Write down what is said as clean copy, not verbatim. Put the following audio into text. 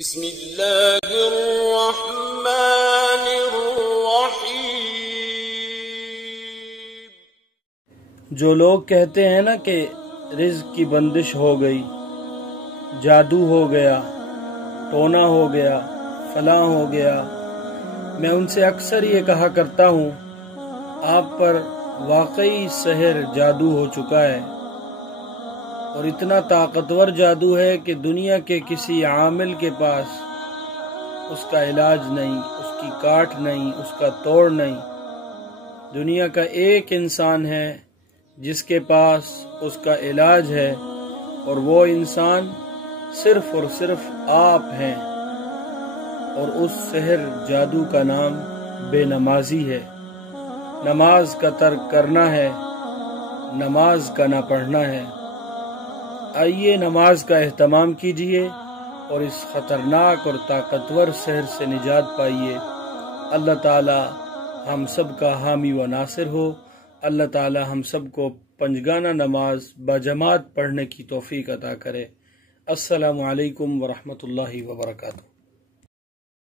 بسم اللہ الرحمن الرحیم۔ جو لوگ کہتے ہیں نا کہ رزق کی بندش ہو گئی، جادو ہو گیا، ٹونا ہو گیا، فلاں ہو گیا، میں ان سے اکثر یہ کہا کرتا ہوں آپ پر واقعی سحر جادو ہو چکا ہے، اور اتنا طاقتور جادو ہے کہ دنیا کے کسی عامل کے پاس اس کا علاج نہیں، اس کی کاٹ نہیں، اس کا توڑ نہیں۔ دنیا کا ایک انسان ہے جس کے پاس اس کا علاج ہے، اور وہ انسان صرف اور صرف آپ ہیں، اور اس سحر جادو کا نام بے نمازی ہے۔ نماز کا ترک کرنا ہے، نماز کا نہ پڑھنا ہے۔ آئیے نماز کا اہتمام کیجئے اور اس خطرناک اور طاقتور سحر سے نجات پائیے۔ اللہ تعالی ہم سب کا حامی و ناصر ہو۔ اللہ تعالی ہم سب کو پنجگانہ نماز باجماعت پڑھنے کی توفیق عطا کرے۔ السلام علیکم ورحمۃ اللہ وبرکاتہ۔